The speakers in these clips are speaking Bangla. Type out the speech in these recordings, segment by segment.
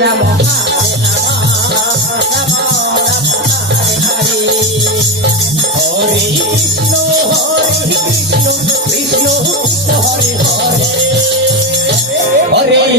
Ram Hare Hare Hare Krishna Hare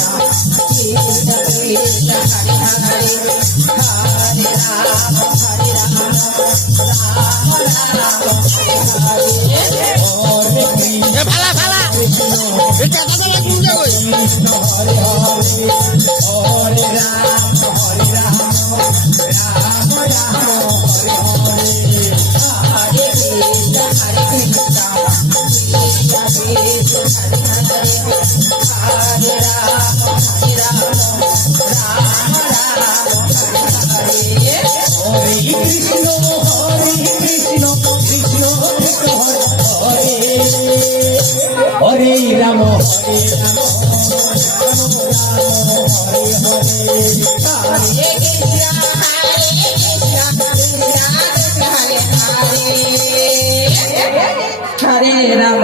Hare Ram Hare Ram Hare Hare Hare Ram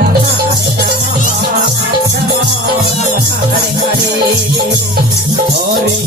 Hare Hare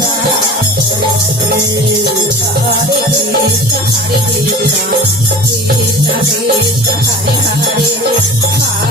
Hare Hare.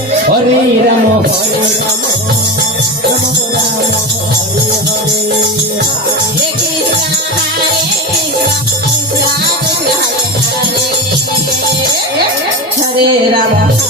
Hare Hare, Hare Rama, Hare Rama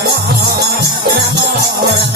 Ram